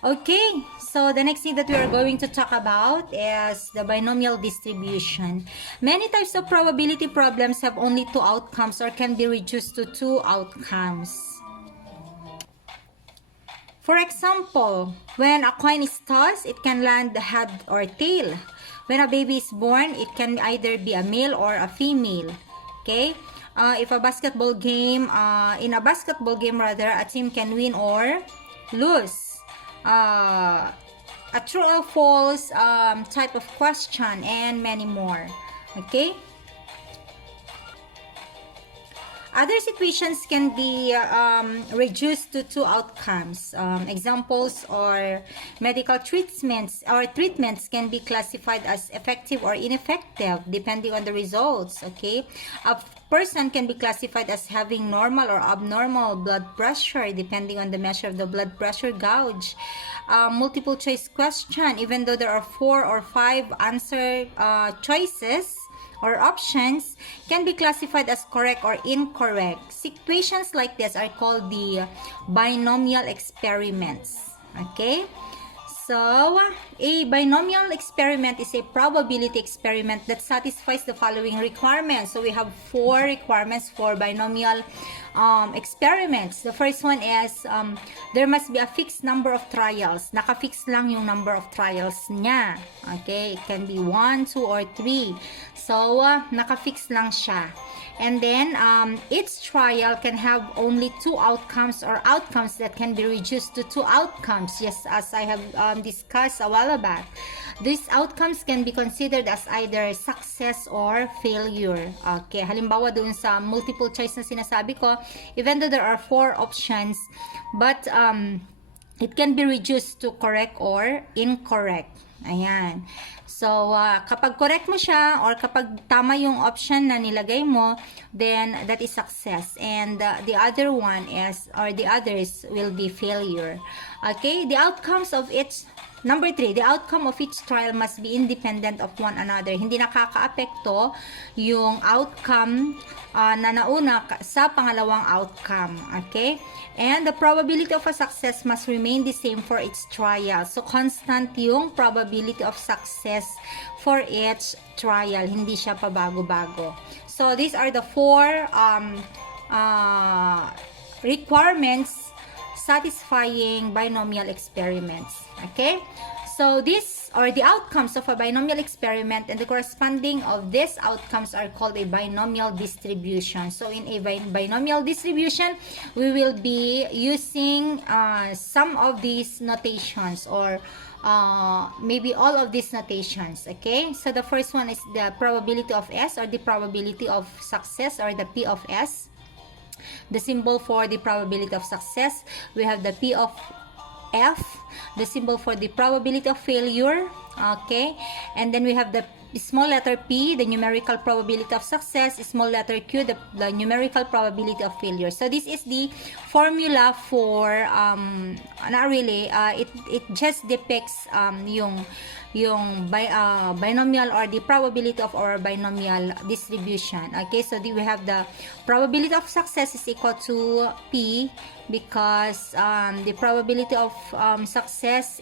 Okay, so the next thing that we are going to talk about is the binomial distribution. Many types of probability problems have only two outcomes or can be reduced to two outcomes. For example, when a coin is tossed, it can land the head or tail. When a baby is born, it can either be a male or a female. Okay? If a basketball game, in a basketball game rather, a team can win or lose. A true or false type of question, and many more. Okay? Other situations can be reduced to two outcomes. Examples are medical treatments can be classified as effective or ineffective depending on the results. Okay, a person can be classified as having normal or abnormal blood pressure depending on the measure of the blood pressure gauge. Multiple choice question, even though there are 4 or 5 answer choices or options, can be classified as correct or incorrect. Situations like this are called the binomial experiments. Okay? So, a binomial experiment is a probability experiment that satisfies the following requirements. So, we have 4 requirements for binomial experiments. The first one is there must be a fixed number of trials. Naka-fix lang yung number of trials niya. Okay? It can be 1, 2, or 3. So, naka-fix lang siya. And then, each trial can have only 2 outcomes or outcomes that can be reduced to 2 outcomes, just as I have discussed a while back. These outcomes can be considered as either success or failure. Okay, halimbawa dun sa multiple choice na sinasabi ko, even though there are 4 options, but it can be reduced to correct or incorrect. Ayan. So, kapag correct mo siya or kapag tama yung option na nilagay mo, then that is success. And the other one is, or the others will be failure. Okay? The outcomes of each, number 3, the outcome of each trial must be independent of one another. Hindi nakaka-apekto yung outcome na nauna sa pangalawang outcome. Okay? And the probability of a success must remain the same for each trial. So, constant yung probability of success for each trial. Hindi siya pabago-bago. So, these are the 4 requirements satisfying binomial experiments. Okay? So, these are the outcomes of a binomial experiment, and the corresponding of these outcomes are called a binomial distribution. So, in a binomial distribution, we will be using some of these notations or maybe all of these notations. Okay? So, the first one is the probability of S, or the probability of success, or the P of S. The symbol for the probability of success, we have the P of F, the symbol for the probability of failure. Okay, and then we have the small letter P, the numerical probability of success, small letter Q, the numerical probability of failure. So this is the formula for not really, it just depicts yung binomial or the probability of our binomial distribution. Okay, so we have the probability of success is equal to P, because the probability of success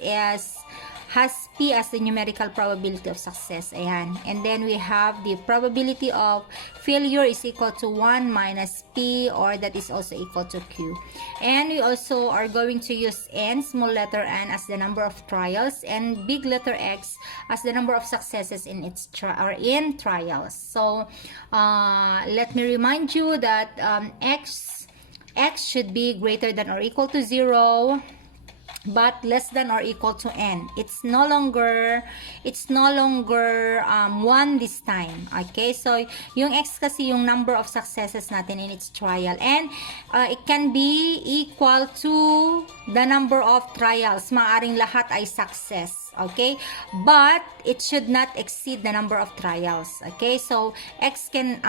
has P as the numerical probability of success. Ayan. And then we have the probability of failure is equal to 1 minus P, or that is also equal to Q. And we also are going to use N, small letter N, as the number of trials, and big letter X as the number of successes in its in trials. So, let me remind you that X should be greater than or equal to 0, but less than or equal to N. It's no longer 1 this time. Okay, so yung X kasi yung number of successes natin in its trial, and it can be equal to the number of trials. Maaring lahat ay success. Okay, but it should not exceed the number of trials. Okay, so X can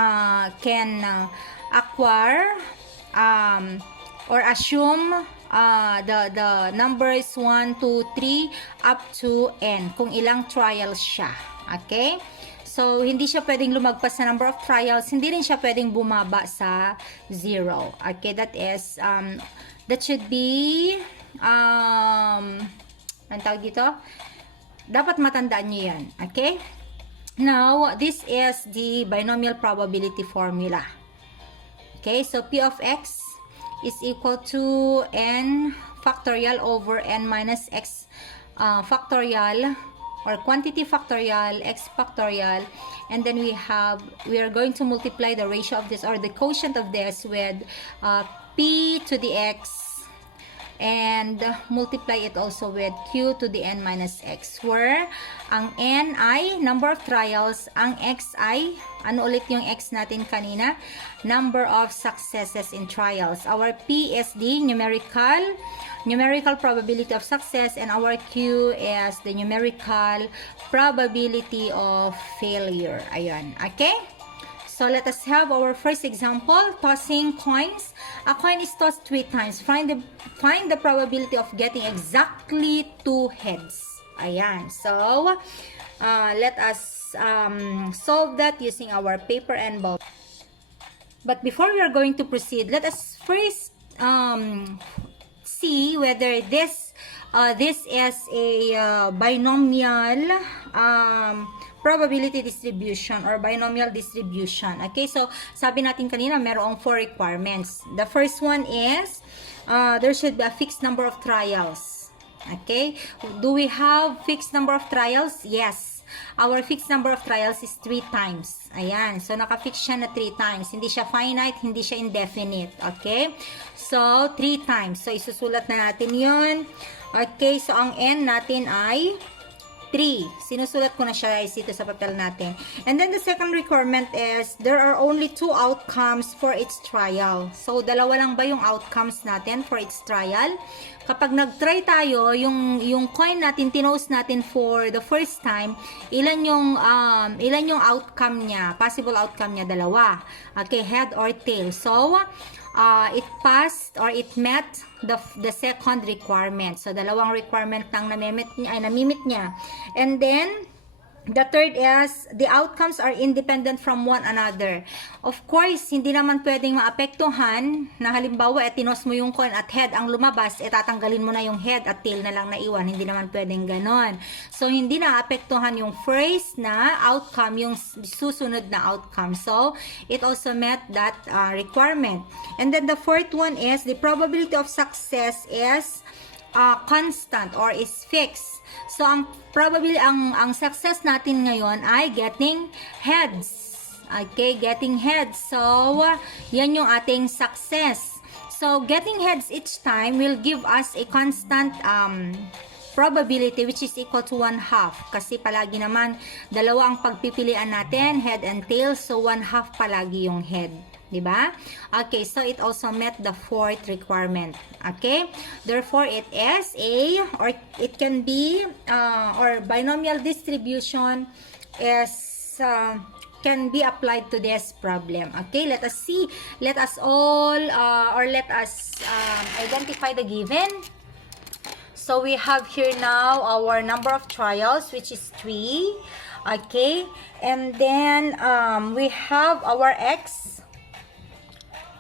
acquire or assume the numbers 1, 2, 3 up to N kung ilang trials siya. Okay? So, hindi siya pwedeng lumagpas sa number of trials, hindi rin siya pwedeng bumaba sa 0. Okay? That is, that should be ang tawag dito, dapat matandaan nyo yan. Okay? Now, this is the binomial probability formula. Okay, so P of X is equal to n factorial over n minus x factorial, or quantity factorial, x factorial, and then we are going to multiply the ratio of this, or the quotient of this, with p to the x, and multiply it also with q to the n minus x, where ang n ay number of trials, ang x ay, ano ulit yung x natin kanina? Number of successes in trials. Our p is the numerical probability of success, and our q is the numerical probability of failure. Ayan, okay? So let us have our first example, tossing coins. A coin is tossed 3 times. Find the probability of getting exactly 2 heads. Ayan. So let us solve that using our paper and ball. But before we are going to proceed, let us first see whether this is a binomial probability distribution or binomial distribution. Okay, so sabi natin kanina merong 4 requirements. The first one is there should be a fixed number of trials. Okay, do we have fixed number of trials? Yes. Our fixed number of trials is 3 times. Ayan, so naka-fix siya na 3 times. Hindi siya finite, hindi siya indefinite. Okay, so 3 times. So isusulat na natin yun. Okay, so ang n natin ay 3. Sinusulat ko na siya dito sa papel natin. And then the second requirement is there are only 2 outcomes for each trial. So dalawa lang ba yung outcomes natin for each trial? Kapag nag-try tayo, yung coin natin, tinose natin for the first time, ilan yung outcome niya? Possible outcome niya, dalawa. Okay, head or tail. So it passed or it met the second requirement. So dalawang requirement lang namimit niya. And then the third is the outcomes are independent from one another. Of course, hindi naman pwedeng maapektuhan na halimbawa tinos mo yung coin at head ang lumabas, tatanggalin mo na yung head at tail na lang naiwan. Hindi naman pwedeng ganon. So hindi na apektuhan yung first na outcome, yung susunod na outcome. So it also met that requirement. And then the fourth one is the probability of success is constant or is fixed. So ang probably ang success natin ngayon ay getting heads. Okay, getting heads. So yan yung ating success. So getting heads each time will give us a constant probability which is equal to 1/2. Kasi palagi naman dalawa ang pagpipilian natin, head and tail. So 1/2 palagi yung head. Diba? Okay, so it also met the fourth requirement. Okay? Therefore, it is or it can be, or binomial distribution is, can be applied to this problem. Okay, let us see. Let us identify the given. So, we have here now our number of trials, which is 3. Okay? And then, we have our x.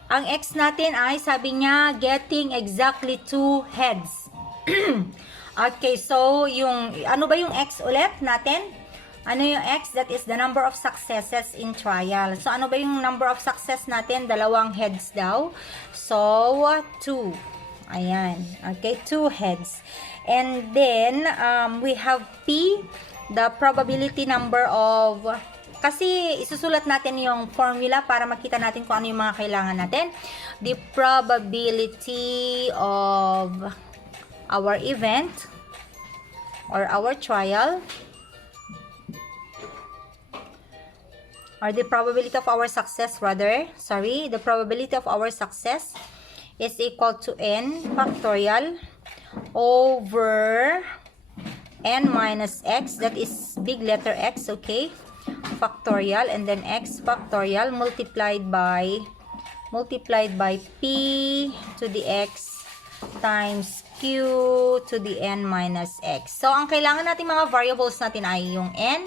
Ang x natin ay, sabi niya, getting exactly 2 heads. Okay, so, ano ba yung x ulit natin? Ano yung x? That is the number of successes in trial. So, ano ba yung number of success natin? 2 heads daw. So, 2. Ayan. Okay, 2 heads. And then, we have p, the probability number of... Kasi isusulat natin yung formula para makita natin kung ano yung mga kailangan natin. The probability of our event or our trial, or the probability of our success rather. Sorry, the probability of our success is equal to n factorial over n minus x. That is big letter x, okay? Factorial, and then x factorial multiplied by p to the x times q to the n minus x. So, ang kailangan natin mga variables natin ay yung n,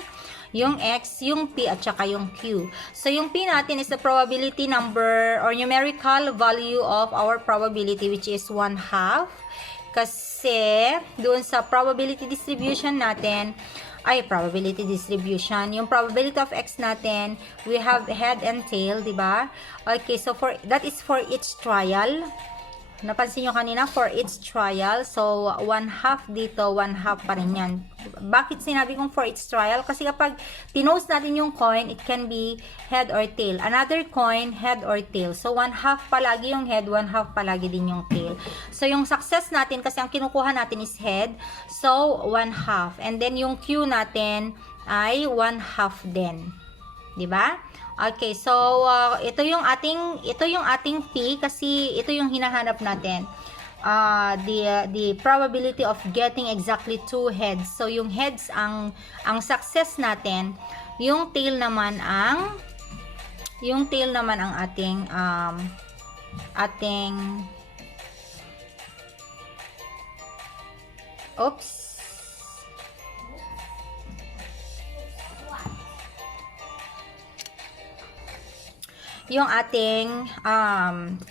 yung x, yung p, at saka yung q. So, yung p natin is the probability number or numerical value of our probability, which is 1/2. Kasi, doon sa probability distribution natin, yung probability of X natin, we have head and tail, di ba? Okay, so that is for each trial. Napansin nyo kanina, for each trial. So, 1/2 dito, 1/2 pa rin yan. Bakit sinabi kong for each trial? Kasi kapag tinose natin yung coin, it can be head or tail. Another coin, head or tail. So, 1/2 palagi yung head, 1/2 palagi din yung tail. So, yung success natin, kasi ang kinukuha natin is head. So, 1/2. And then, yung Q natin ay 1/2 din. Diba? Okay, so ito yung ating P kasi ito yung hinahanap natin. The probability of getting exactly 2 heads. So yung heads ang success natin, yung tail naman ang ating oops. Yung ating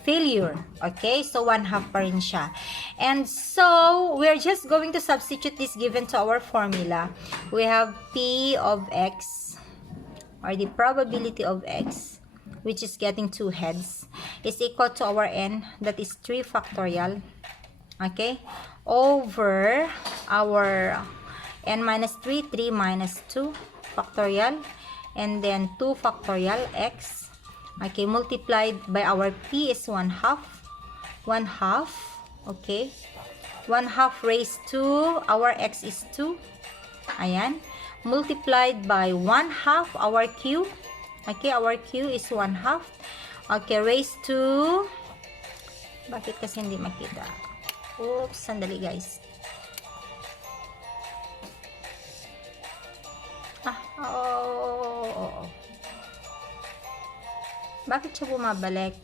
failure. Okay? So, 1/2 pa rin siya. And so, we're just going to substitute this given to our formula. We have P of X, or the probability of X, which is getting 2 heads, is equal to our N, that is 3 factorial. Okay? Over our N minus 3, 3 minus 2 factorial, and then 2 factorial X. Okay, multiplied by our P is 1/2. 1/2. Okay. 1/2 raised to our X is 2. Ayan. Multiplied by 1/2 our Q. Okay, our Q is 1/2. Okay, raised to... Bakit kasi hindi makita? Oops, sandali guys. Bakit siya bumabalik?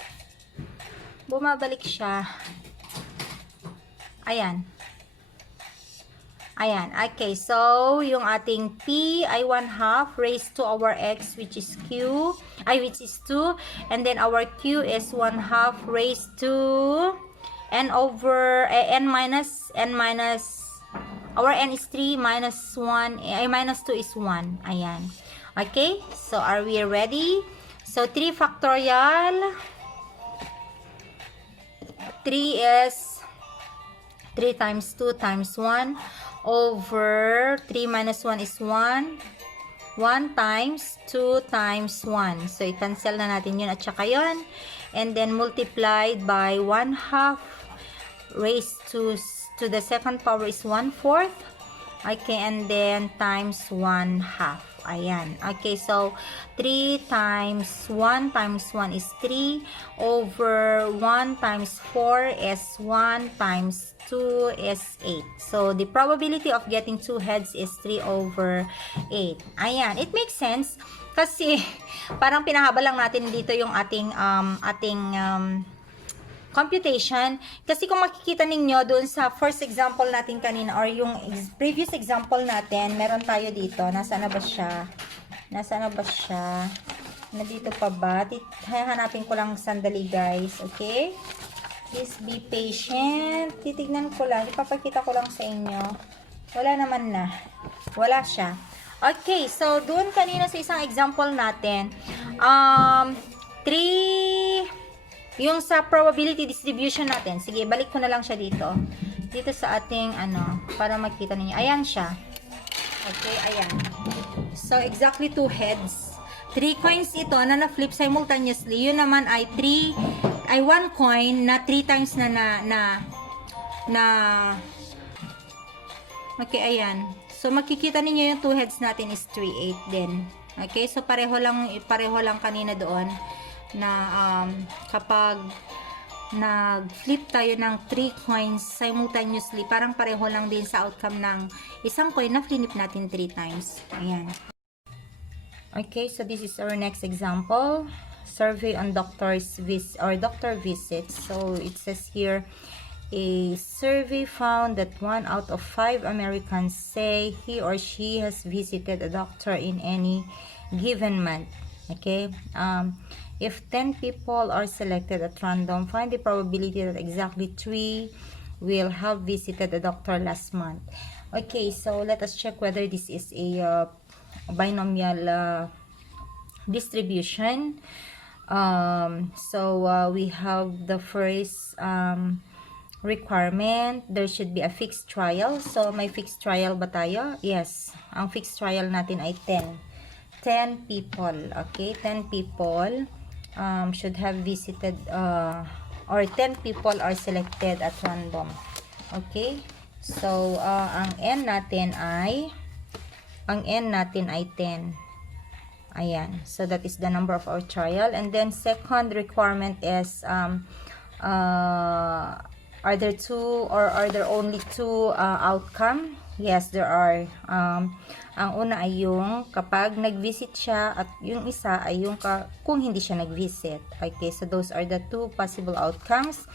Bumabalik siya. Ayan. Ayan. Okay. So, yung ating P ay 1/2 raised to our X, which is Q, which is 2. And then, our Q is 1/2 raised to N over, N minus, our N is 3 minus 1, minus 2 is 1. Ayan. Okay. So, are we ready? So, 3 factorial. 3 is 3 times 2 times 1 over 3 minus 1 is 1. 1 times 2 times 1. So, i-cancel na natin yun at saka yun. And then, multiplied by 1/2 raised to the second power is 1/4. Okay, and then times 1/2. Ayan. Okay, so 3 times 1 is 3 over 1 times 4 is 1 times 2 is 8. So, the probability of getting 2 heads is 3 over 8. Ayan. It makes sense kasi parang pinahaba lang natin dito yung ating computation. Kasi kung makikita ninyo doon sa first example natin kanina or yung previous example natin, meron tayo dito. Nasaan na ba siya? Nandito pa ba? Hanapin ko lang sandali guys. Okay? Please be patient. Titignan ko lang. Ipapakita ko lang sa inyo. Wala naman na. Wala siya. Okay. So, doon kanina sa isang example natin, 3... Yung sa probability distribution natin. Sige, balik ko na lang siya dito. Dito sa ating, para makita ninyo. Ayan siya. Okay, ayan. So, exactly 2 heads. 3 coins ito na na-flip simultaneously. Yun naman ay 1 coin na 3 times okay, ayan. So, makikita ninyo yung 2 heads natin is 3, 8 din. Okay, so pareho lang kanina doon na kapag nag-flip tayo ng 3 coins simultaneously, parang pareho lang din sa outcome ng isang coin na flip natin 3 times. Ayan. Okay, so this is our next example. Survey on doctor visits. So it says here, a survey found that 1 out of 5 Americans say he or she has visited a doctor in any given month. Okay, if 10 people are selected at random, find the probability that exactly 3 will have visited the doctor last month. Okay, so let us check whether this is a binomial distribution. We have the first requirement. There should be a fixed trial. So may fixed trial ba tayo? Yes, ang fixed trial natin ay 10 people. Okay, 10 people should have visited or 10 people are selected at random. Okay, so ang n natin ay 10. Ayan, so that is the number of our trial. And then second requirement is are there two or are there only two outcome? Yes, there are. Ang una ay yung kapag nag-visit siya at yung isa ay yung kung hindi siya nag-visit. Okay, so those are the two possible outcomes.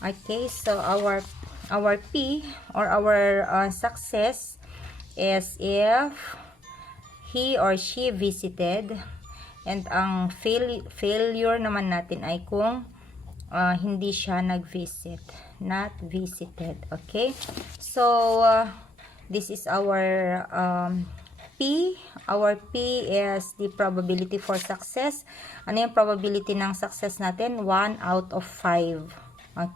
Okay, so our P or our success is if he or she visited, and ang failure naman natin ay kung hindi siya nag-visit, not visited. Okay, so this is our P. Our P is the probability for success. Ano yung probability ng success natin? 1 out of 5.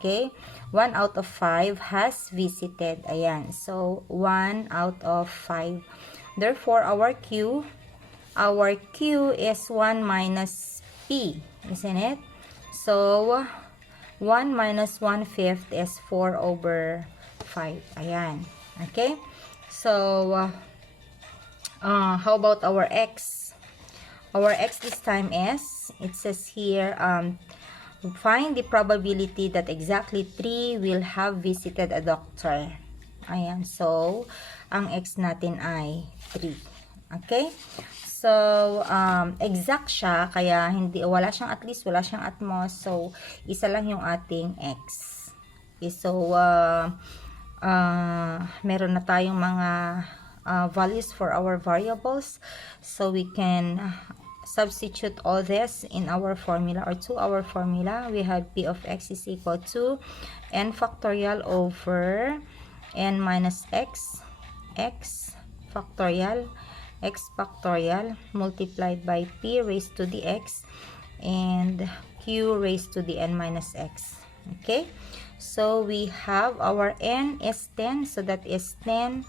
Okay, 1 out of 5 has visited. Ayan, so 1 out of 5. Therefore, our Q is 1 minus P, isn't it? So 1 minus 1/5 is 4 over 5. Ayan. Okay? So, how about our X? Our X this time is, it says here, find the probability that exactly 3 will have visited a doctor. Ayan. So, ang X natin ay 3. Okay? So, exact siya, kaya wala siyang at least, wala siyang at most. So, isa lang yung ating X. Okay, so, meron na tayong mga values for our variables. So, we can substitute all this in our formula or to our formula. We have P of X is equal to n factorial over n minus X factorial multiplied by P raised to the X and Q raised to the N minus X. Okay, so we have our N is 10, so that is 10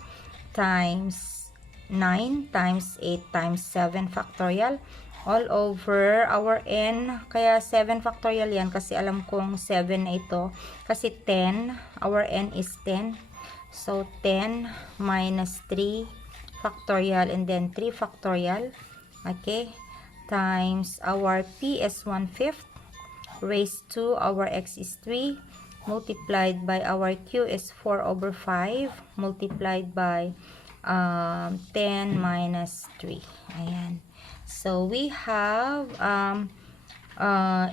times 9 times 8 times 7 factorial all over our N. Kaya 7 factorial yan kasi alam kong 7 na ito kasi 10, our N is 10, so 10 minus 3 factorial and then 3 factorial, okay, times our P is 1/5 raised to our X is 3 multiplied by our Q is 4 over 5 multiplied by 10 minus 3. Ayan. So, we have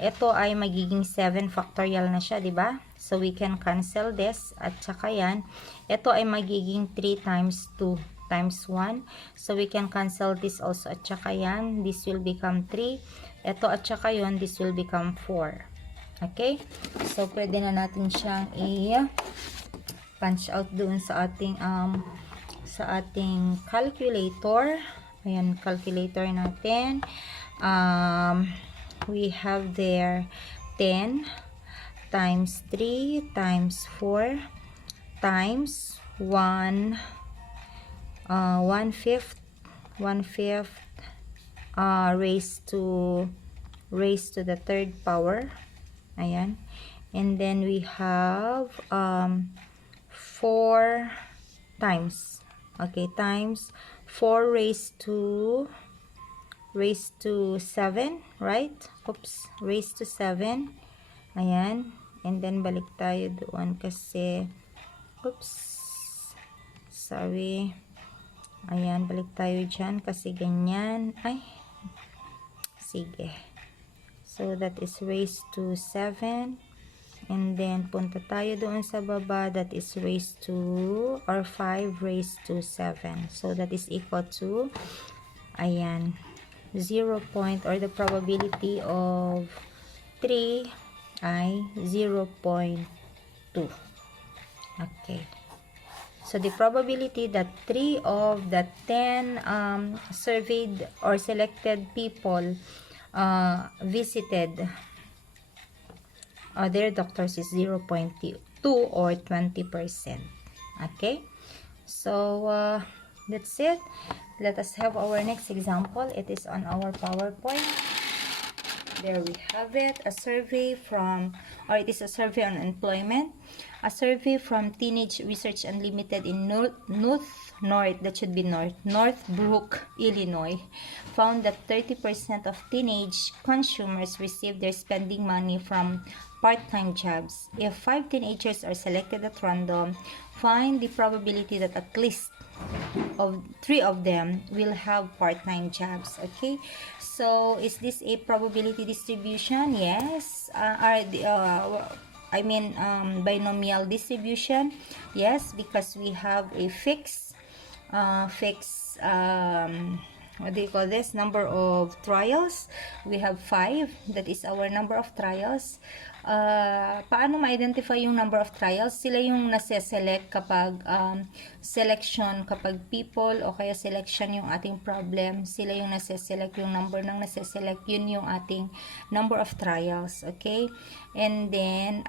ito ay magiging 7 factorial na siya, di ba? So, we can cancel this at saka yan. Ito ay magiging 3 times 2 times 1. So, we can cancel this also at saka yan. This will become 3. Ito at saka yun, this will become 4. Okay? So, pwede na natin siyang i-punch out doon sa ating calculator. Ayan, calculator natin. We have there 10 times 3 times 4 times 1/5 raised to the third power. Ayan. And then we have 4 times. Okay, times 4 raised to 7, right? Oops, raised to 7. Ayan. And then balik tayo doon kasi oops. Sorry. Ayan, balik tayo dyan kasi ganyan. Ay. Sige. So, that is raised to 7. And then, punta tayo doon sa baba. That is raised to, or 5 raised to 7. So, that is equal to, ayan, 0 point, or the probability of 3 ay 0.2. Okay. So the probability that 3 of the 10 surveyed or selected people visited their doctors is 0.2 or 20%. Okay. So that's it. Let us have our next example. It is on our PowerPoint. There we have it. A survey from, or it is a survey on employment. A survey from Teenage Research Unlimited in Northbrook, Illinois, found that 30% of teenage consumers receive their spending money from part-time jobs. If 5 teenagers are selected at random, find the probability that at least of 3 of them will have part-time jobs. Okay, so is this a probability distribution? Yes. Binomial distribution? Yes, because we have a fixed what do you call this, number of trials. We have 5. That is our number of trials. Paano ma-identify yung number of trials? Sila yung nase-select kapag selection kapag people, o kaya selection yung ating problem. Sila yung nase-select, yung number ng nase-select, yun yung ating number of trials. Okay? And then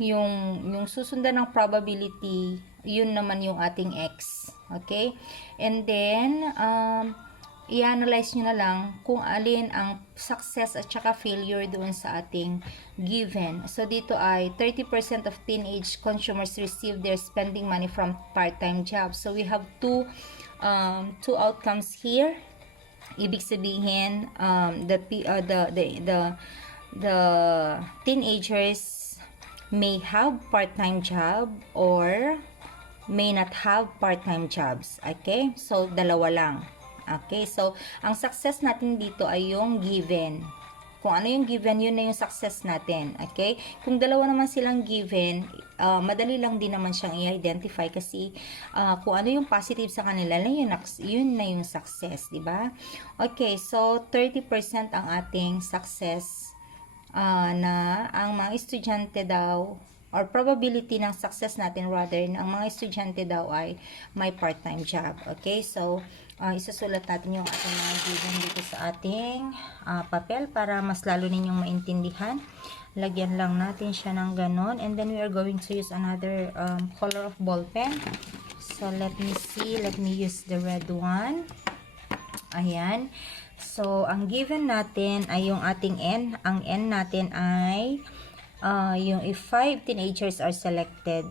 yung susundan ng probability, yun naman yung ating x. Okay? And then i-analyze nyo na lang kung alin ang success at saka failure doon sa ating given. So dito ay 30% of teenage consumers receive their spending money from part-time jobs. So we have two outcomes here. Ibig sabihin the teenagers may have part-time job or may not have part-time jobs. Okay? So, dalawa lang. Okay? So, ang success natin dito ay yung given. Kung ano yung given, yun na yung success natin. Okay? Kung dalawa naman silang given, madali lang din naman siyang i-identify kasi kung ano yung positive sa kanila, yun na yung success. Diba? Okay. So, 30% ang ating success na ang mga estudyante daw, or probability ng success natin rather, na ang mga estudyante daw ay may part-time job. Okay, so isusulat natin yung ating mga given dito sa ating papel para mas lalo ninyong maintindihan. Lagyan lang natin siya ng ganon, and then we are going to use another color of ball pen. So let me see, let me use the red one. Ayan. So ang given natin ay yung ating n. Ang n natin ay yung if 5 teenagers are selected.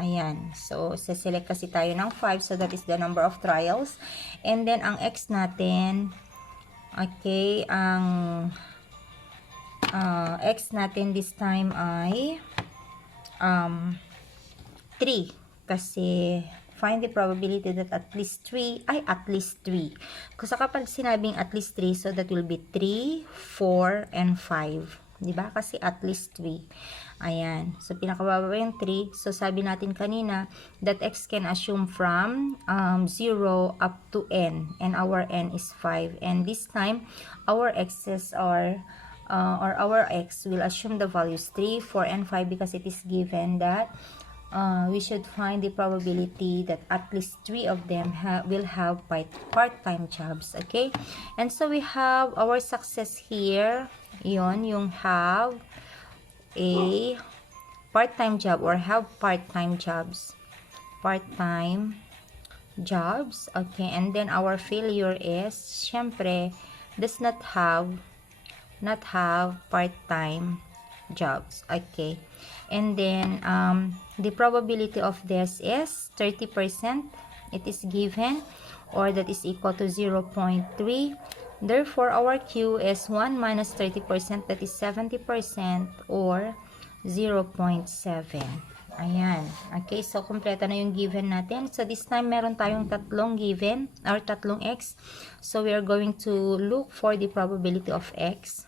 Ayan. So, select kasi tayo ng 5. So, that is the number of trials. And then, ang x natin, okay, ang x natin this time ay 3. Kasi, find the probability that at least 3 ay at least 3. Kasi kapag sinabing at least 3, so that will be 3, 4, and 5. Diba? Kasi at least 3. Ayan. So, pinakababa yung 3. So, sabi natin kanina that x can assume from 0 up to n. And our n is 5. And this time, our x's are, or our x will assume the values 3, 4, and 5 because it is given that we should find the probability that at least 3 of them will have part-time jobs. Okay? And so, we have our success here. Yun, yung have a part-time job or have part-time jobs. Part-time jobs. Okay, and then our failure is, syempre, does not have part-time jobs. Okay, and then the probability of this is 30%. It is given, or that is equal to 0.3. Therefore, our Q is 1 minus 30%, that is 70%, or 0.7. Ayan. Okay, so kompleto na yung given natin. So, this time, meron tayong tatlong given, or tatlong x. So, we are going to look for the probability of x,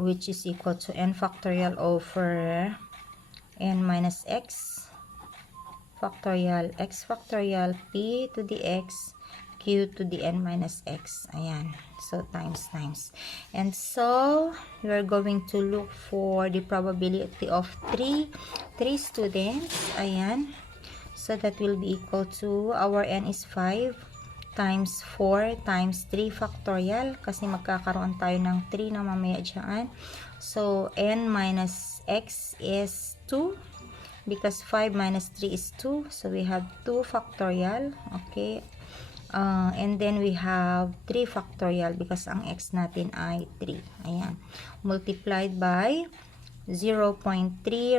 which is equal to n factorial over n minus x factorial, x factorial, p to the x, q to the n minus x. Ayan. So, times. And so, we're going to look for the probability of 3 students. Ayan. So, that will be equal to, our n is 5 times 4 times 3 factorial. Kasi magkakaroon tayo ng 3 na mamaya dyan. So, n minus x is 2. Because 5 minus 3 is 2. So, we have 2 factorial. Okay. And then, we have 3 factorial because ang x natin ay 3. Ayan. Multiplied by 0.3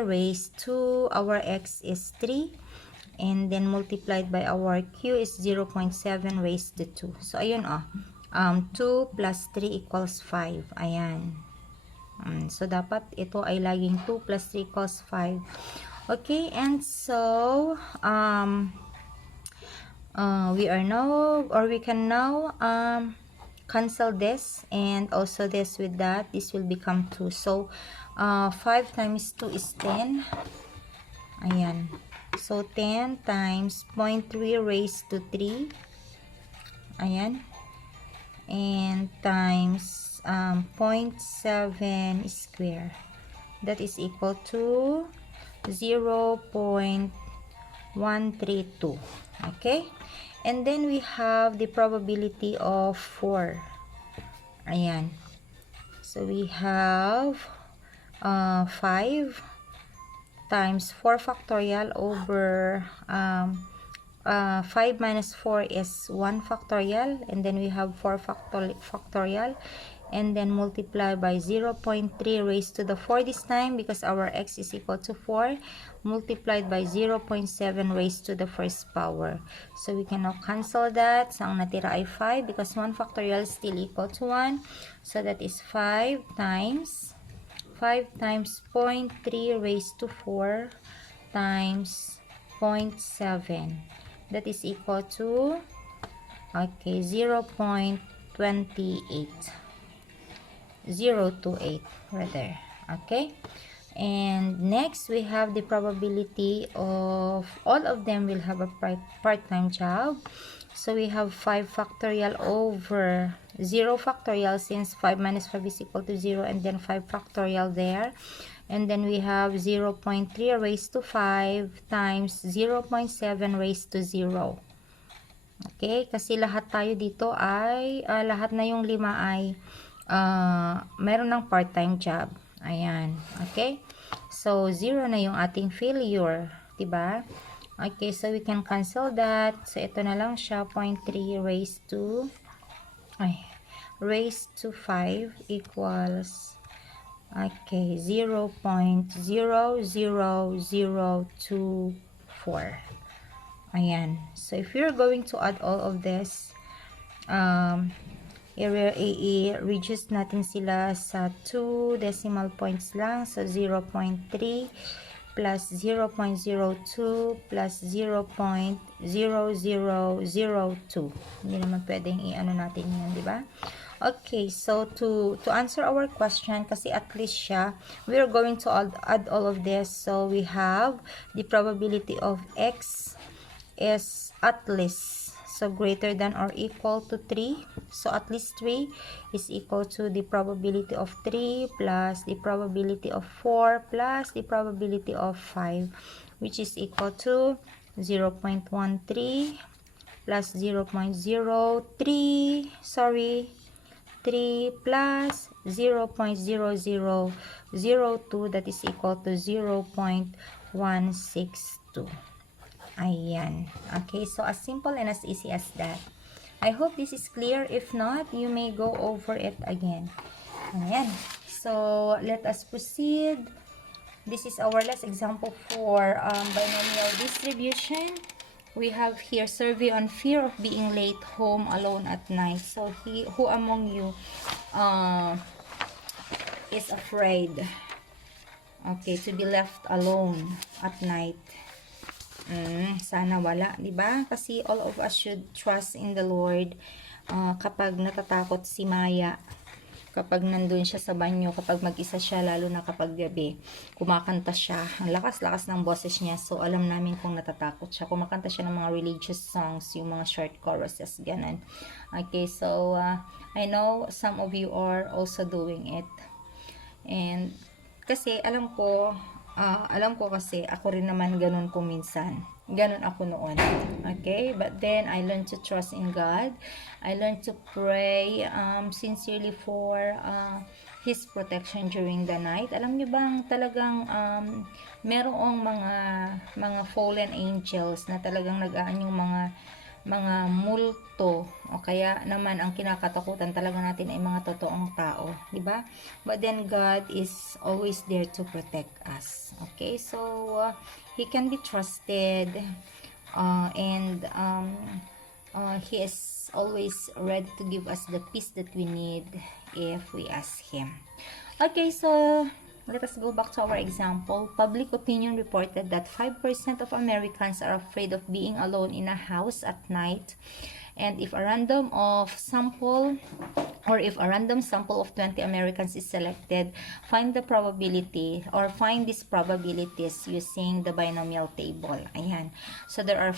raised to our x is 3. And then, multiplied by our q is 0.7 raised to 2. So, ayun 2 plus 3 equals 5. Ayan. So, dapat ito ay laging 2 plus 3 equals 5. Okay, and so we can now cancel this and also this with that. This will become 2. So 5 times 2 is 10. Ayan. So 10 times 0.3 raised to 3. Ayan. And times 0.7 square. That is equal to 0.132. Okay, and then we have the probability of 4. Ayan, so we have 5 times 4 factorial over 5 minus 4 is 1 factorial, and then we have 4 factorial, and then multiply by 0.3 raised to the 4 this time because our x is equal to 4, multiplied by 0.7 raised to the first power. So we can now cancel that. So ang natira ay 5 because 1 factorial is still equal to 1. So that is 5 times 0.3 raised to 4 times 0.7. That is equal to, okay, 0.28. 028 rather. Okay, and next we have the probability of all of them will have a part-time job. So we have 5 factorial over 0 factorial since 5 minus 5 is equal to 0, and then 5 factorial there, and then we have 0.3 raised to 5 times 0.7 raised to 0. Okay, kasi lahat tayo dito ay lahat na yung 5 ay meron ng part-time job. Ayan. Okay? So, 0 na yung ating failure. Diba? Okay, so we can cancel that. So, ito na lang siya. 0.3 raised to 5 equals, okay, 0.00024. Ayan. So, if you're going to add all of this, i-reduce natin sila sa 2 decimal points lang. So, 0.3 plus 0.02 plus 0.0002. Hindi naman pwedeng i-ano natin yan, di ba? Okay, so to answer our question, kasi at least siya, we are going to add all of this. So, we have the probability of x is at least, so greater than or equal to 3. So at least 3 is equal to the probability of 3 plus the probability of 4 plus the probability of 5, which is equal to 0.13 plus 0.03, 3 plus 0.0002, that is equal to 0.162. Ayan. Okay, so as simple and as easy as that. I hope this is clear. If not, you may go over it again. Ayan. So, let us proceed. This is our last example for binomial distribution. We have here survey on fear of being late home alone at night. So, who among you is afraid, okay, to be left alone at night? Sana wala, di ba? Kasi all of us should trust in the Lord kapag natatakot si Maya. kapag nandun siya sa banyo, kapag mag-isa siya, lalo na kapag gabi, kumakanta siya. Ang lakas-lakas ng boses niya. So, alam namin kung natatakot siya. Kumakanta siya ng mga religious songs, yung mga short choruses, ganun. Okay, so, I know some of you are also doing it. And, kasi, alam ko kasi, ako rin naman ganun kung minsan. Ganun ako noon. Okay? But then, I learned to trust in God. I learned to pray sincerely for His protection during the night. Alam niyo bang talagang merong mga fallen angels na talagang nag-aan yung mga multo, o kaya naman ang kinakatakutan talaga natin ay mga totoong tao, di ba? But then God is always there to protect us. Okay, so He can be trusted, and He is always ready to give us the peace that we need if we ask Him. Okay, so let us go back to our example. Public opinion reported that 5% of Americans are afraid of being alone in a house at night. And if a random sample of 20 Americans is selected, find these probabilities using the binomial table. Ayan. So there are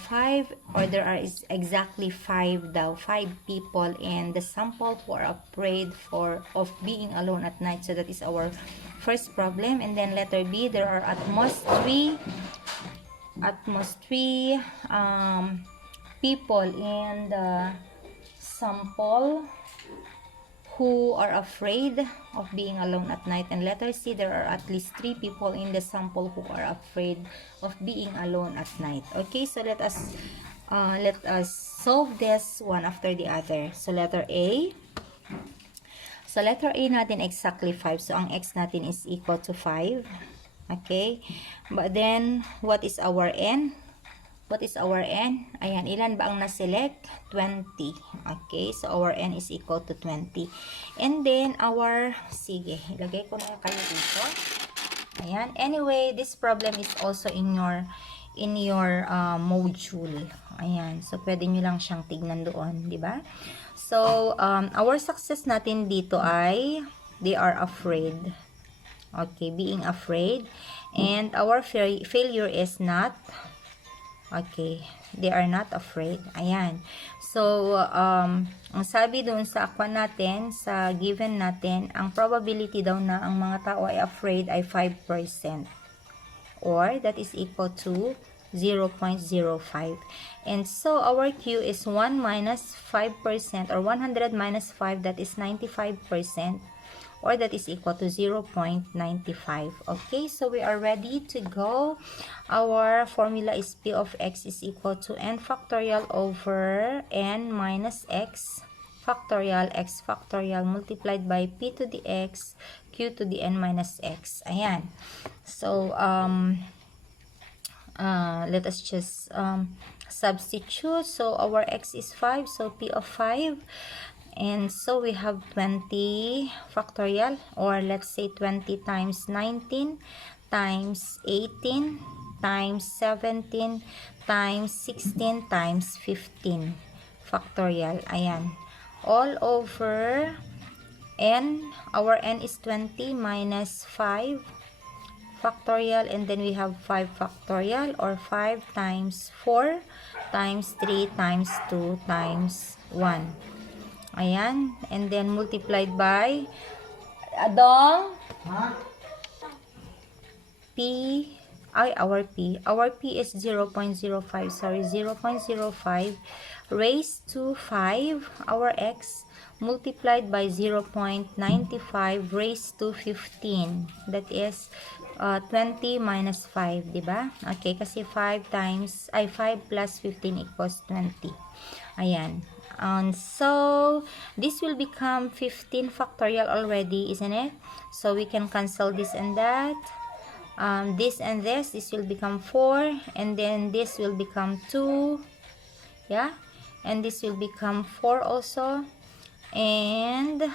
exactly 5 people in the sample who are afraid of being alone at night. So that is our first problem. And then letter B, there are at most three people in the sample who are afraid of being alone at night. And letter C, there are at least 3 people in the sample who are afraid of being alone at night. Okay, so let us solve this one after the other. So letter A. So letter A natin exactly 5. So ang x natin is equal to 5. Okay? But then what is our n? What is our n? Ayan, ilan ba ang na-select? 20. Okay, so our n is equal to 20. And then sige, ilagay ko na kayo dito. Ayan, anyway, this problem is also in your module. Ayan, so pwede nyo lang siyang tignan doon, di ba? So, our success natin dito ay they are afraid. Okay, being afraid. And our failure is not. Okay, they are not afraid. Ayan. So, ang sabi doon sa aqua natin, sa given natin, ang probability daw na ang mga tao ay afraid ay 5%. Or, that is equal to 0.05. And so, our Q is 1 minus 5%, or 100 minus 5, that is 95%. Or that is equal to 0.95. Okay, so we are ready to go. Our formula is P of x is equal to n factorial over n minus x factorial multiplied by p to the x q to the n minus x. Ayan. So, let us just substitute. So, our x is 5, so p of 5. And so we have 20 factorial, or let's say 20 times 19 times 18 times 17 times 16 times 15 factorial. Ayan. All over n. Our n is 20 minus 5 factorial, and then we have 5 factorial, or 5 times 4 times 3 times 2 times 1. Ayan. And then multiplied by Adong P. Our P is 0.05. Sorry, 0.05 raised to 5. Our X multiplied by 0.95 raised to 15. That is 20 minus 5, diba? Okay, kasi 5 plus 15 equals 20. Ayan. And so, this will become 15 factorial already, isn't it? So, we can cancel this and that. This and this will become 4. And then, this will become 2. Yeah? And this will become 4 also. And,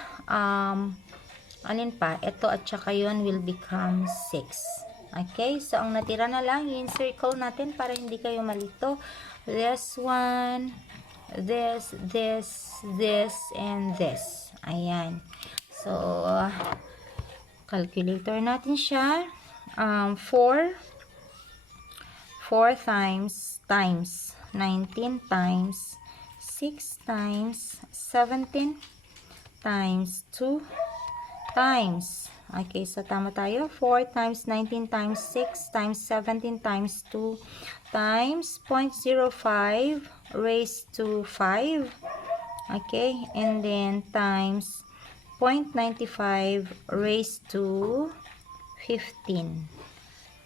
alin pa? Ito at saka yun will become 6. Okay? So, ang natira na lang, i-circle natin para hindi kayo malito. This one, this, and this. Ayan. So, calculator natin siya. 4 times 19 times 6 times 17 times 2 times. Okay, so tama tayo. 4 times 19 times 6 times 17 times 2 times 0.05 raised to 5. Okay, and then times 0.95 raised to 15.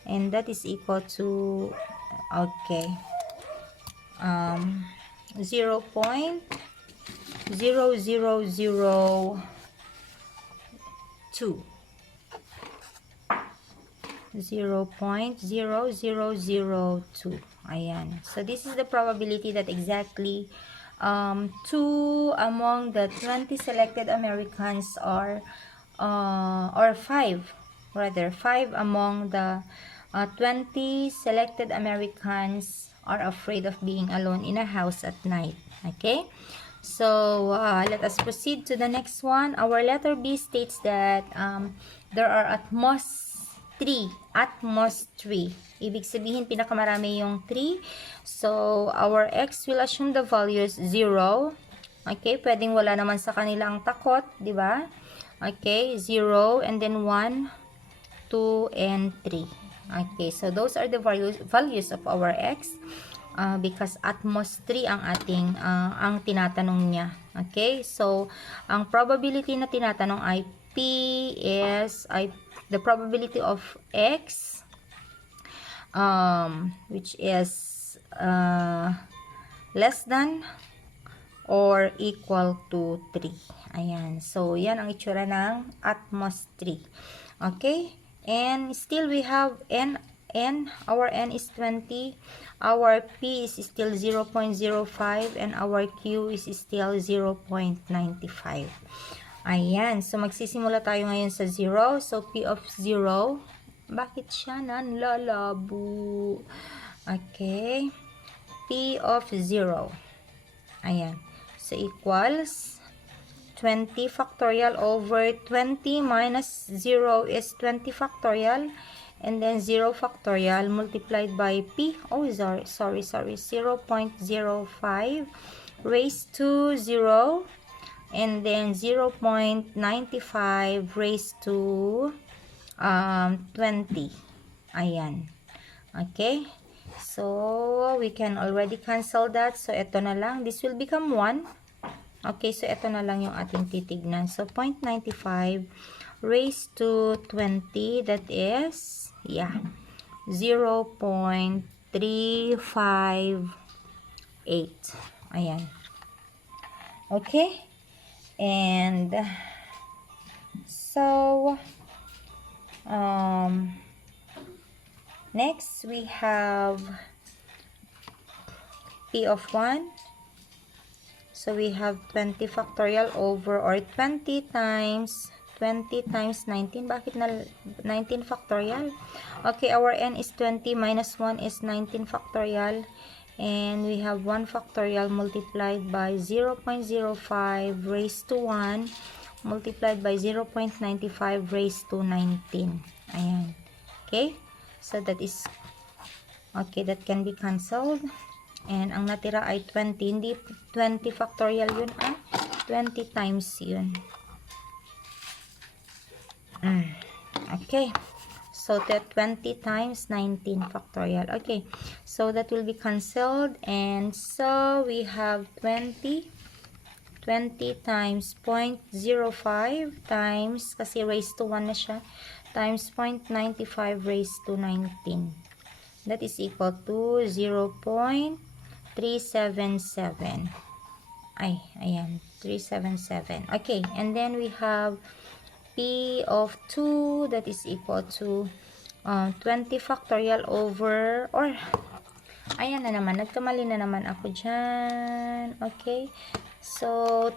And that is equal to, okay, 0.0002. 0.0002. Ayan. So, this is the probability that exactly 2 among the 20 selected Americans are, or 5 among the 20 selected Americans are afraid of being alone in a house at night. Okay? So, let us proceed to the next one. Our letter B states that there are at most 3. Ibig sabihin, pinakamarami yung 3. So, our X will assume the values 0. Okay, pwedeng wala naman sa kanila ang takot, di ba? Okay, 0, and then 1, 2, and 3. Okay, so those are the values of our X. Because at most 3 ang ating ang tinatanong niya. Okay? So, ang probability na tinatanong ay P is the probability of X which is less than or equal to 3. Ayan. So, yan ang itsura ng at most 3. Okay? And still we have our N is 20, our P is still 0.05, and our Q is still 0.95. Ayan, so magsisimula tayo ngayon sa 0. So, P of 0, bakit siya nanlalabo? Okay, P of 0, ayan, so equals 20 factorial over 20 minus 0 is 20 factorial, and then 0 factorial multiplied by P, sorry, 0.05 raised to 0, and then 0.95 raised to 20. Ayan. Okay. So, we can already cancel that. So, ito na lang. This will become 1. Okay, so ito na lang yung ating titignan. So, 0.95 raised to 20, that is, 0.358. Ayan. Okay? And, so, next, we have P of 1. So, we have 20 factorial over, or 20 times 19. Bakit na 19 factorial? Okay, our N is 20 minus 1 is 19 factorial. And we have 1 factorial multiplied by 0.05 raised to 1 multiplied by 0.95 raised to 19. Ayan. Okay? So, that is, okay, that can be cancelled. And ang natira ay 20. Hindi 20 factorial yun, 20 times yun. Okay. So, that 20 times 19 factorial. Okay. So, that will be cancelled. And so, we have 20 times 0.05 times, kasi raised to 1 na siya, times 0.95 raised to 19. That is equal to 0.377. Ayan, 377. Okay, and then we have P of 2, that is equal to 20 factorial over, or, ayan na naman, nagkamali na naman ako dyan. Okay, so,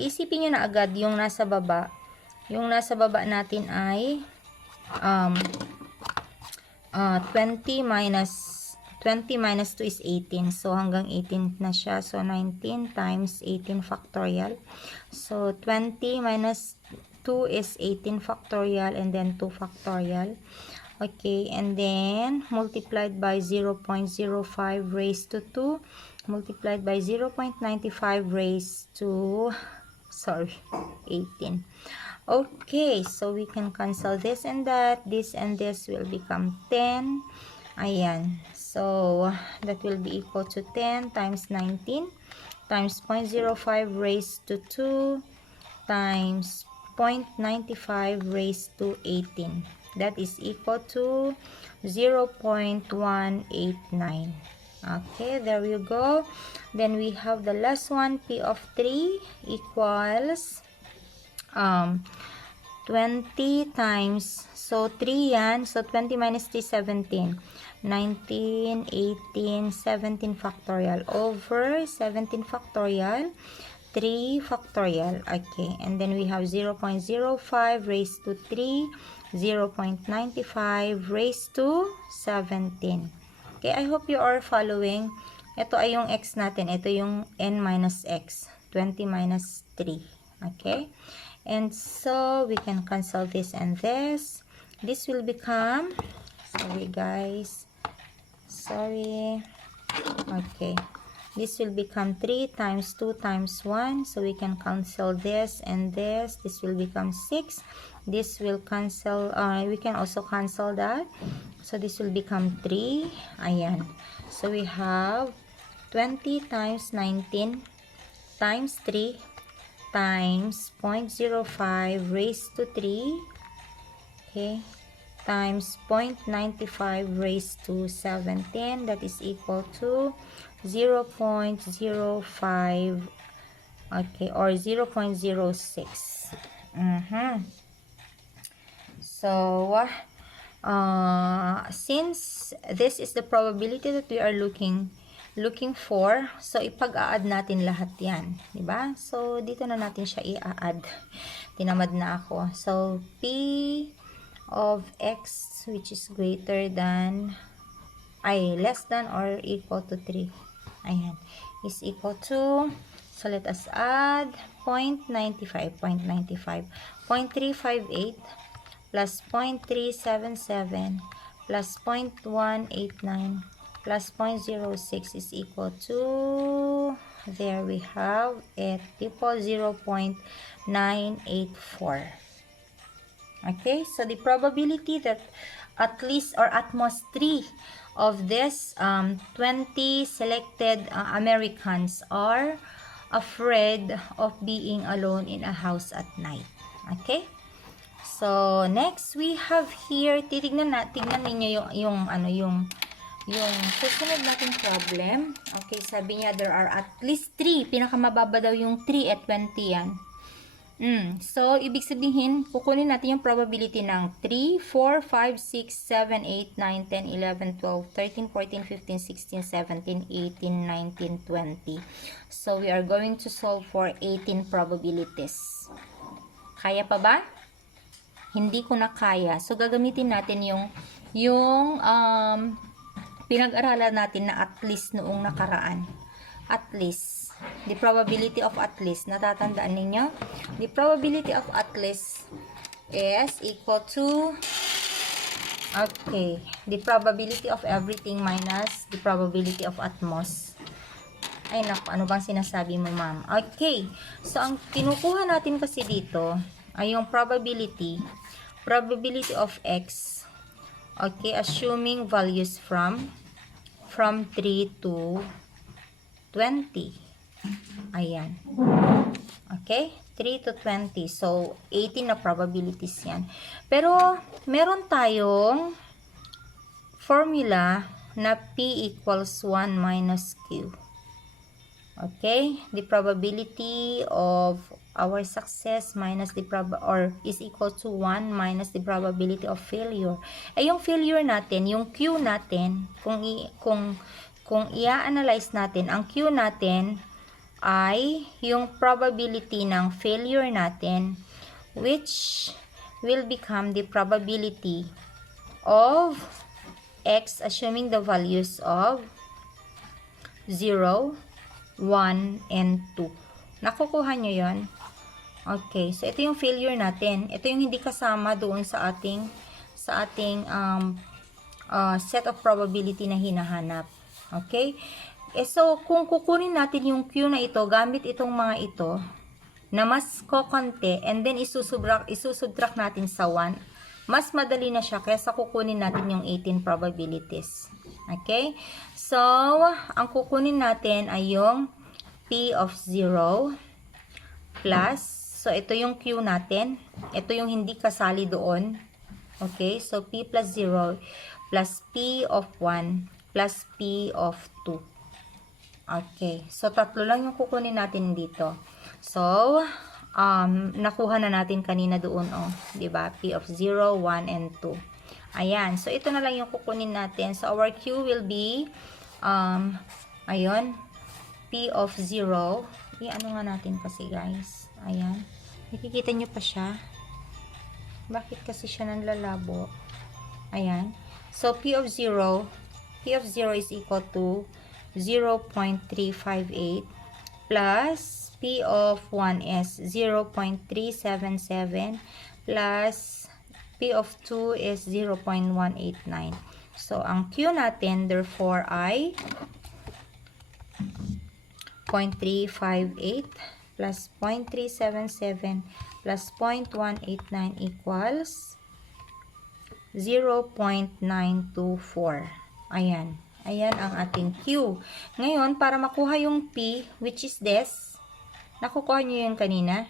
isipin nyo na agad yung nasa baba. Yung nasa baba natin ay 20 minus 2 is 18. So, hanggang 18 na siya. So, 19 times 18 factorial. So, 20 minus 2 is 18 factorial and then 2 factorial. Okay, and then multiplied by 0.05 raised to 2 multiplied by 0.95 raised to 18. Okay, so we can cancel this and that. This and this will become 10. Ayan. So, that will be equal to 10 times 19 times 0.05 raised to 2 times 0.95 raised to 18. That is equal to 0.189. Okay, there you go. Then we have the last one, P of 3 equals 20 times, so 3 yan, so 20 minus 3, 17. 19, 18, 17 factorial over 17 factorial, 3 factorial. Okay, and then we have 0.05 raised to 3, 0.95 raised to 17. Okay, I hope you are following. Ito ay yung x natin. Ito yung n minus x. 20 minus 3. Okay? And so, we can cancel this and this. This will become, sorry guys. Sorry. Okay. This will become 3 times 2 times 1. So, we can cancel this and this. This will become 6. This will cancel, we can also cancel that. So, this will become 3. Ayan. So, we have 20 times 19 times 3 times 0.05 raised to 3. Okay. Times 0.95 raised to 17. That is equal to 0.05. Okay. Or 0.06. So, since this is the probability that we are looking for, so ipag-a-add natin lahat yan, diba? So, dito na natin siya i-add. Tinamad na ako. So, P of X, which is greater than, less than or equal to 3. Ayan. Is equal to, so let us add 0.95, 0.358, plus 0.377 plus 0.189 plus 0.06 is equal to, there we have it, equal 0.984. Okay, so the probability that at least or at most 3 of this 20 selected Americans are afraid of being alone in a house at night. Okay? So, next we have here, tignan ninyo yung susunod nating problem. Okay, sabi niya there are at least 3. Pinakamababa daw yung 3 at 20 yan. So, ibig sabihin, kukunin natin yung probability ng 3, 4, 5, 6, 7, 8, 9, 10, 11, 12, 13, 14, 15, 16, 17, 18, 19, 20. So, we are going to solve for 18 probabilities. Kaya pa ba? Hindi ko na kaya. So, gagamitin natin yung pinag-aralan natin na at least noong nakaraan. At least. The probability of at least. Natatandaan ninyo? The probability of at least is equal to, okay, the probability of everything minus the probability of at most. Ay, naku, ano bang sinasabi mo, ma'am? Okay. So, ang kinukuha natin kasi dito ay yung probability of x, okay, assuming values from 3 to 20. Ayan. Okay, 3 to 20. So, 18 na probabilities yan. Pero, meron tayong formula na P equals 1 minus Q. Okay, the probability of our success minus the is equal to 1 minus the probability of failure. Yung failure natin, yung Q natin, kung i-analyze natin, ang Q natin ay yung probability ng failure natin, which will become the probability of x assuming the values of 0, 1, and 2. Nakukuha nyo yon? Okay, so ito yung failure natin. Ito yung hindi kasama doon sa ating set of probability na hinahanap. Okay? So kung kukunin natin yung Q na ito gamit itong mga ito na mas kokonti and then isusubtract natin sa 1, mas madali na siya kaysa kukunin natin yung 18 probabilities. Okay? So, ang kukunin natin ay yung P of 0 plus, so ito yung Q natin. Ito yung hindi kasali doon. Okay? So, P plus 0 plus P of 1 plus P of 2. Okay. So, tatlo lang yung kukunin natin dito. So, nakuha na natin kanina doon, oh. Diba? P of 0, 1, and 2. Ayan. So, ito na lang yung kukunin natin. So, our Q will be, ayun, P of 0. Ano nga natin kasi, guys. Ayan. Nakikita nyo pa siya? Bakit kasi siya nanlalabo? Ayan. So, P of 0 is equal to 0.358 plus P of 1 is 0.377 plus P of 2 is 0.189. So, ang Q natin, therefore, ay 0.358 plus 0.377 plus 0.189 equals 0.924. Ayan. Ayan ang ating Q. Ngayon, para makuha yung P, which is this, nakukuha nyo yun kanina,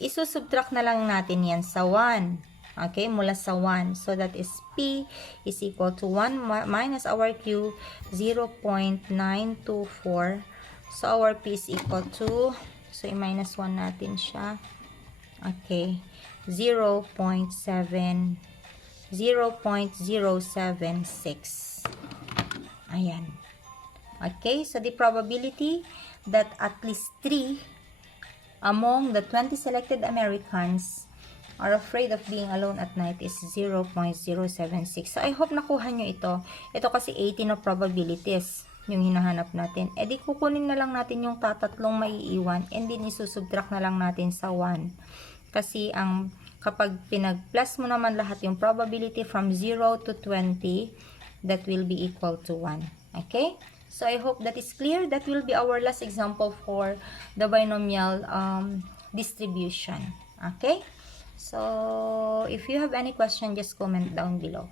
isusubtract na lang natin yan sa 1. Okay, mula sa 1. So, that is P is equal to 1 minus our Q, 0.924. So, our P is equal to, so, i-minus 1 natin siya. Okay, 0.076. Ayan. Okay, so the probability that at least 3 among the 20 selected Americans are afraid of being alone at night is 0.076. So, I hope nakuha nyo ito. Ito kasi 18 na probabilities yung hinahanap natin. E di kukunin na lang natin yung tatlong maiiwan and then isusubtract na lang natin sa 1. Kasi kapag pinag-plus mo naman lahat yung probability from 0 to 20, that will be equal to 1. Okay? So, I hope that is clear. That will be our last example for the binomial distribution. Okay? So, if you have any question, just comment down below.